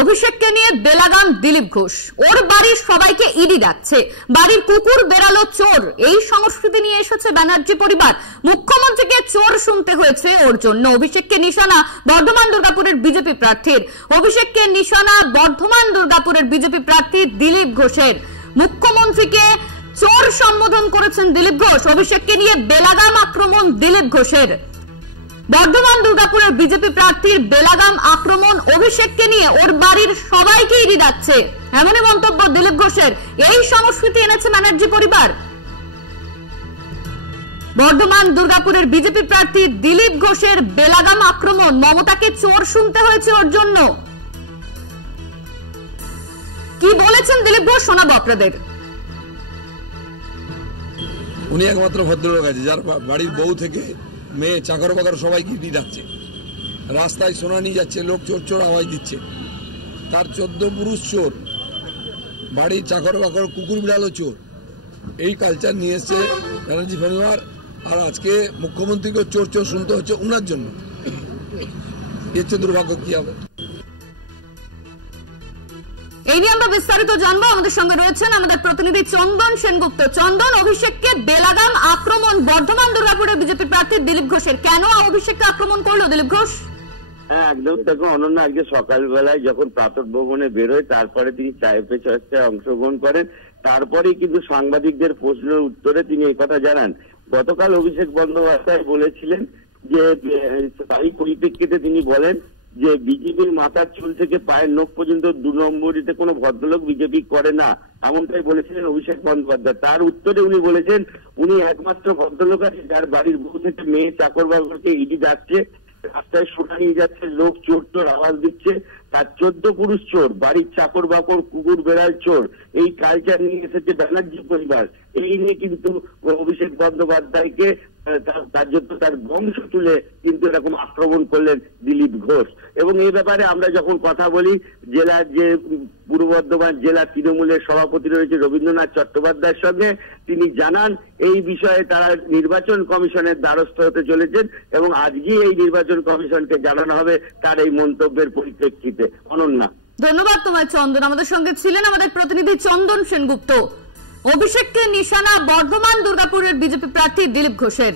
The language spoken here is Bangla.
অভিষেককে নিয়ে বেলাগাম দিলীপ ঘোষ। ওর বাড়ির সবাইকে ইডি ডাকছে, বাড়ির কুকুর বেড়ালো চোর, এই সংস্কৃতি নিয়ে এসেছে ব্যানার্জি পরিবার। মুখ্যমন্ত্রীকে চোর শুনতে হয়েছে ওর জন্য। অভিষেককে নিশানা বর্ধমান দুর্গাপুরের বিজেপি প্রার্থীর। অভিষেককে নিশানা বর্ধমান দুর্গাপুরের বিজেপি প্রার্থী দিলীপ ঘোষের। মুখ্যমন্ত্রীকে চোর সম্বোধন করেছেন দিলীপ ঘোষ। অভিষেককে নিয়ে বেলাগাম আক্রমণ দিলীপ ঘোষের। বর্ধমান দুর্গাপুরের বিজেপি প্রার্থীর বেলাগাম আক্রমণ, অভিষেককে নিয়ে ওর বাড়ির সবাইকে ইডি ডাকছে, এমনই মন্তব্য দিলীপ ঘোষের। এই সংস্কৃতি এনেছে ব্যানার্জি পরিবার। বর্ধমান দুর্গাপুরের বিজেপি প্রার্থী দিলীপ ঘোষের বেলাগাম আক্রমণ, মমতাকে চোর শুনতে হয়েছে ওর জন্য। কি বলেছেন দিলীপ ঘোষ শোনাবো আপনাদের। উনি একমাত্র ভদ্রলোক আছে যার বাড়ির বউ থেকে মেয়ে চাকর বাকর সবাইকে ইডি ডাকছে, রাস্তায় সোনা নিয়ে যাচ্ছে, লোক চোর চোর আওয়াজ দিচ্ছে, তার 14 পুরুষ চোর, বাড়ির চাকর বাকর কুকুর বিড়ালো চোর। এই কালচার নিয়ে এসছে ব্যানার্জি পরিবার। আর আজকে মুখ্যমন্ত্রীকে চোর চোর শুনতে হচ্ছে উনার জন্য। এর চেয়ে দুর্ভাগ্য কি হবে? এই নিয়ে আমরা বিস্তারিত জানবো। আমাদের সঙ্গে রয়েছেন আমাদের প্রতিনিধি চন্দন সেনগুপ্ত। চন্দন, অভিষেককে বেলাগাম আক্রমণ বর্ধমান দুর্গাপুরের বিজেপি প্রার্থী দিলীপ ঘোষের, কেন অভিষেককে আক্রমণ করলো দিলীপ ঘোষ? হ্যাঁ, একদম। দেখুন, অনন্যা আজকে সকালবেলায় যখন প্রাতঃ ভ্রমণে বেরোয়, তারপরে তিনি চায়ে পে চর্চায় অংশগ্রহণ করেন। তারপরেই কিন্তু সাংবাদিকদের প্রশ্নের উত্তরে তিনি এই কথা জানান। গতকাল অভিষেক বন্দ্যোপাধ্যায় বলেছিলেন যে তারই পরিপ্রেক্ষিতে তিনি বলেন যে বিজেপির মাথার চুল থেকে পায়ের নখ পর্যন্ত 2 নম্বরিতে কোনো ভদ্রলোক বিজেপি করে না, এমনটাই বলেছিলেন অভিষেক বন্দ্যোপাধ্যায়। তার উত্তরে উনি বলেছেন উনি একমাত্র ভদ্রলোক আছে যার বাড়ির বউ থেকে মেয়ে চাকর বাকরকে ইডি ডাকছে, রাস্তায় সোনা নিয়ে যাচ্ছে, লোক চোর চোর আওয়াজ দিচ্ছে, তার 14 পুরুষ চোর, বাড়ির চাকর বাকর কুকুর বেড়াল চোর। এই কালচার নিয়ে এসেছে ব্যানার্জি পরিবার। এই নিয়ে কিন্তু অভিষেক বন্দ্যোপাধ্যায়কে তার বংশ তুলে কিন্তু এরকম আক্রমণ করলেন দিলীপ ঘোষ। এবং এই ব্যাপারে আমরা যখন কথা বলি, জেলার যে পূর্ব বর্ধমান জেলা তৃণমূলের সভাপতি রয়েছে রবীন্দ্রনাথ চট্টোপাধ্যায়ের সঙ্গে, তিনি জানান এই বিষয়ে তারা নির্বাচন কমিশনের দ্বারস্থ হতে চলেছেন এবং আজকেই এই নির্বাচন কমিশনকে জানানো হবে তার এই মন্তব্যের পরিপ্রেক্ষিতে। অনন্যা, ধন্যবাদ তোমায় চন্দন। আমাদের সঙ্গে ছিলেন আমাদের প্রতিনিধি চন্দন সেনগুপ্ত। অভিষেককে নিশানা বর্ধমান দুর্গাপুরের বিজেপি প্রার্থী দিলীপ ঘোষের।